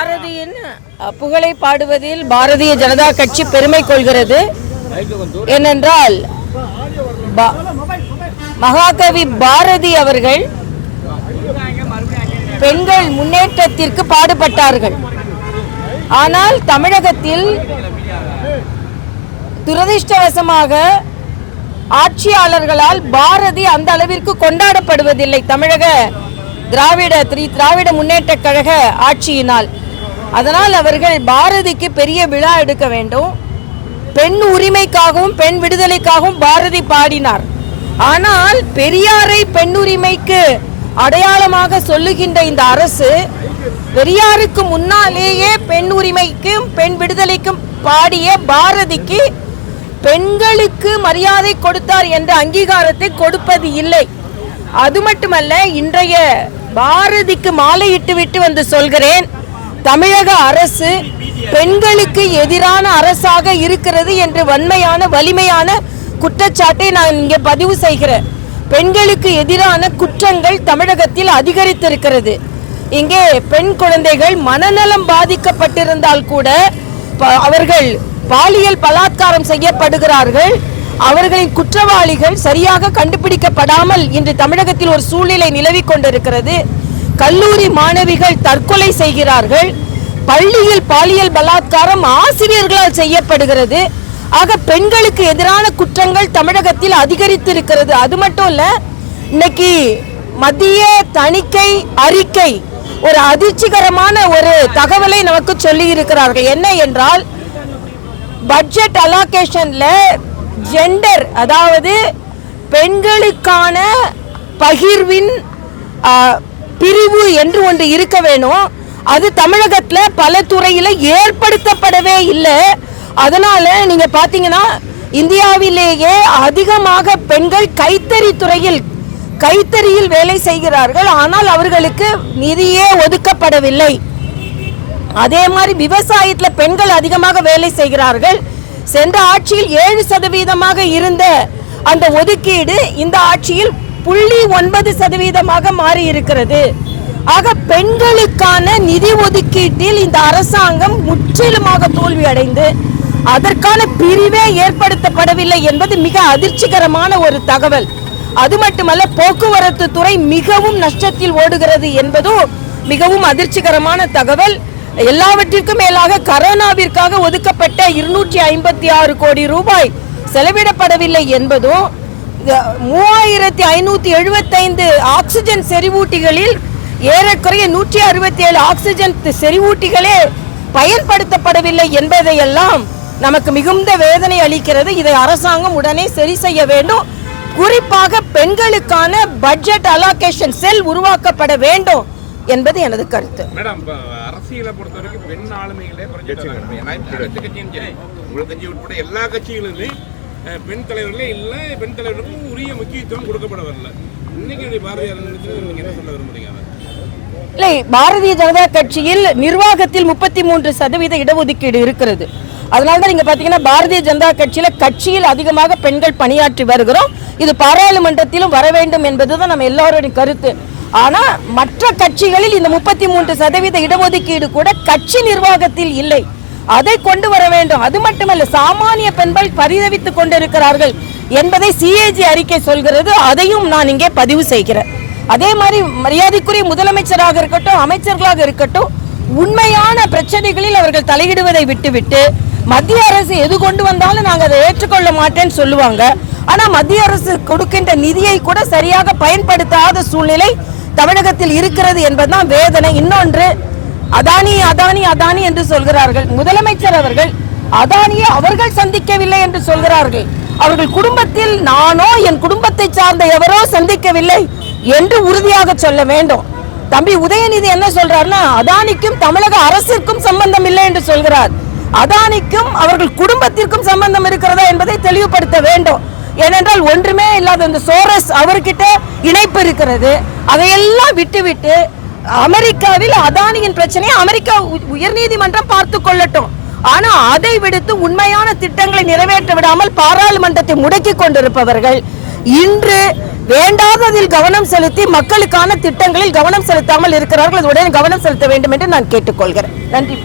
பாரதியின் புகழை பாடுவதில் பாரதிய ஜனதா கட்சி பெருமை கொள்கிறது. ஏனென்றால் மகாகவி பாரதி அவர்கள் பெண்கள் முன்னேற்றத்திற்கு பாடுபட்டார்கள். ஆனால் தமிழகத்தில் துரதிர்ஷ்டவசமாக ஆட்சியாளர்களால் பாரதி அந்த அளவிற்கு கொண்டாடப்படுவதில்லை தமிழக திராவிட முன்னேற்ற கழக ஆட்சியினால். அதனால் அவர்கள் பாரதிக்கு பெரிய விழா எடுக்க வேண்டும். பெண் உரிமைக்காகவும் பெண் விடுதலைக்காகவும் பாரதி பாடினார். ஆனால் பெரியாரை பெண் உரிமைக்கு அடையாளமாக சொல்லுகின்ற இந்த அரசு பெரியாருக்கு முன்னாலேயே பெண் உரிமைக்கும் பெண் விடுதலைக்கும் பாடிய பாரதிக்கு பெண்களுக்கு மரியாதை கொடுத்தார் என்ற அங்கீகாரத்தை கொடுப்பது இல்லை. அது மட்டுமல்ல, இன்றைய பாரதிக்கு மாலையிட்டு விட்டு வந்து சொல்கிறேன், தமிழக அரசு பெண்களுக்கு எதிரான அரசாக இருக்கிறது என்று வலிமையான குற்றச்சாட்டை நான் இங்கே பதிவு செய்கிறேன். பெண்களுக்கு எதிரான குற்றங்கள் தமிழகத்தில் அதிகரித்திருக்கிறது. இங்கே பெண் குழந்தைகள் மனநலம் பாதிக்கப்பட்டிருந்தால் கூட அவர்கள் பாலியல் பலாத்காரம் செய்யப்படுகிறார்கள். அவர்களின் குற்றவாளிகள் சரியாக கண்டுபிடிக்கப்படாமல் இன்று தமிழகத்தில் ஒரு சூழ்நிலை நிலவிக் கொண்டிருக்கிறது. கல்லூரி மாணவிகள் தற்கொலை செய்கிறார்கள். பள்ளியில் பாலியல் பலாத்காரம் ஆசிரியர்களால் செய்யப்படுகிறது. ஆக பெண்களுக்கு எதிரான குற்றங்கள் தமிழகத்தில் அதிகரித்திருக்கிறது. அது மட்டும் இல்ல, இன்னைக்கு மத்திய தணிக்கை அறிக்கை ஒரு அதிர்ச்சிகரமான ஒரு தகவலை நமக்கு சொல்லி இருக்கிறார்கள். என்ன என்றால், பட்ஜெட் அலோகேஷன்ல ஜெண்டர், அதாவது பெண்களுக்கான பகிர்வின் பிரிவு என்று ஒன்று இருக்க வேணும். அது தமிழகத்தில் பல துறையில ஏற்படுத்தப்படவே இல்லை. அதனால நீங்க பாத்தீங்கன்னா இந்தியாவிலேயே அதிகமாக பெண்கள் கைத்தறியில் வேலை செய்கிறார்கள். ஆனால் அவர்களுக்கு நிதியே ஒதுக்கப்படவில்லை. அதே மாதிரி விவசாயத்தில் பெண்கள் அதிகமாக வேலை செய்கிறார்கள். சென்ற ஆட்சியில் 7% இருந்த அந்த ஒதுக்கீடு இந்த ஆட்சியில் 0.9% மாறி இருக்கிறது. ஆக பெண்களுக்கான நிதி ஒதுக்கீட்டில் இந்த அரசாங்கம் முற்றிலுமாக தோல்வி அடைந்து அதற்கான பிரிவே ஏற்படுத்தப்படவில்லை என்பது மிக அதிர்ச்சிகரமான ஒரு தகவல். அது மட்டுமல்ல, போக்குவரத்து துறை மிகவும் நஷ்டத்தில் ஓடுகிறது என்பதும் மிகவும் அதிர்ச்சிகரமான தகவல். எல்லாவற்றிற்கும் மேலாக கரோனாவிற்காக ஒதுக்கப்பட்ட 256 கோடி ரூபாய் செலவிடப்படவில்லை என்பதும், 3575 ஆக்சிஜன் செறிவூட்டிகளில் ஏறக்குறைய 167 ஆக்சிஜன் செறிவூட்டிகளே பயன்படுத்தப்படவில்லை என்பதையெல்லாம் நமக்கு மிகுந்த வேதனை அளிக்கிறது. இதை அரசாங்கம் உடனே சரி செய்ய வேண்டும். குறிப்பாக பெண்களுக்கான பட்ஜெட் அலோகேஷன் செல் உருவாக்கப்பட வேண்டும் என்பது எனது கருத்து. மேடம், அரசியலை பொறுத்தவரைக்கும் பெண் ஆளுமைகளே கட்சி உட்பட எல்லா கட்சிகளுமே பெண் தலைவர்களே இல்லை, பெண் தலைவர்களுக்கும் உரிய முக்கியத்துவம் கொடுக்கப்பட வரல. இன்னைக்கு பாரதிய நீங்க என்ன சொல்ல விரும்புறீங்க? இல்லை, பாரதிய ஜனதா கட்சியில் நிர்வாகத்தில் 33% இடஒதுக்கீடு இருக்கிறது. அதனால்தான் நீங்க பாத்தீங்கன்னா பாரதிய ஜனதா கட்சியில் அதிகமாக பெண்கள் பணியாற்றி வருகிறோம். இது பாராளுமன்றத்திலும் வர வேண்டும் என்பதுதான் நம்ம எல்லாருடைய கருத்து. ஆனா மற்ற கட்சிகளில் இந்த 33% இடஒதுக்கீடு கூட கட்சி நிர்வாகத்தில் இல்லை. அதை கொண்டு வர வேண்டும். அது மட்டுமல்ல, சாமானிய பெண்கள் பரிதவித்துக் கொண்டிருக்கிறார்கள் என்பதை CAG அறிக்கை சொல்கிறது. அதையும் நான் இங்கே பதிவு செய்கிறேன். அதே மாதிரி மரியாதைக்குரிய முதலமைச்சராக இருக்கட்டும், அமைச்சர்களாக இருக்கட்டும், உண்மையான பிரச்சனைகளில் அவர்கள் தலையிடுவதை விட்டுவிட்டு மத்திய அரசு எது கொண்டு வந்தாலும் நாங்கள் அதை ஏற்றுக்கொள்ள மாட்டேன்னு சொல்லுவாங்க. ஆனா மத்திய அரசு கொடுக்கின்ற நிதியை கூட சரியாக பயன்படுத்தாத சூழ்நிலை தமிழகத்தில் இருக்கிறது என்பதுதான் வேதனை. இன்னொன்று, அதானி அதானி அதானி என்று சொல்கிறார்கள். முதலமைச்சர் அவர்கள் அதானியை அவர்கள் சந்திக்கவில்லை என்று சொல்கிறார்கள். அவர்கள் குடும்பத்தில் நானோ என் குடும்பத்தை சார்ந்த எவரோ சந்திக்கவில்லை என்று உறுதியாக சொல்ல வேண்டும். தம்பி உதயநிதி என்ன சொல்றாருன்னா, அதானிக்கும் தமிழக அரசிற்கும் சம்பந்தம் இல்லை என்று சொல்கிறார். அதானிக்கும் அவர்கள் குடும்பத்திற்கும் சம்பந்தம் இருக்கிறதா என்பதை தெளிவுபடுத்த வேண்டும். ஏனென்றால் ஒன்றுமே இல்லாத இந்த சோரஸ் அவர்கிட்ட இணைப்பு இருக்கிறது. அதையெல்லாம் விட்டுவிட்டு அமெரிக்காவில் அதானியின் பிரச்சனையை அமெரிக்கா உயர்நீதிமன்றம் பார்த்து கொள்ளட்டும். ஆனா அதை விடுத்து உண்மையான திட்டங்களை நிறைவேற்ற விடாமல் பாராளுமன்றத்தை முடக்கி கொண்டிருப்பவர்கள் இன்று வேண்டாததில் கவனம் செலுத்தி மக்களுக்கான திட்டங்களில் கவனம் செலுத்தாமல் இருக்கிறார்கள். உடனே கவனம் செலுத்த வேண்டும் என்று நான் கேட்டுக்கொள்கிறேன். நன்றி.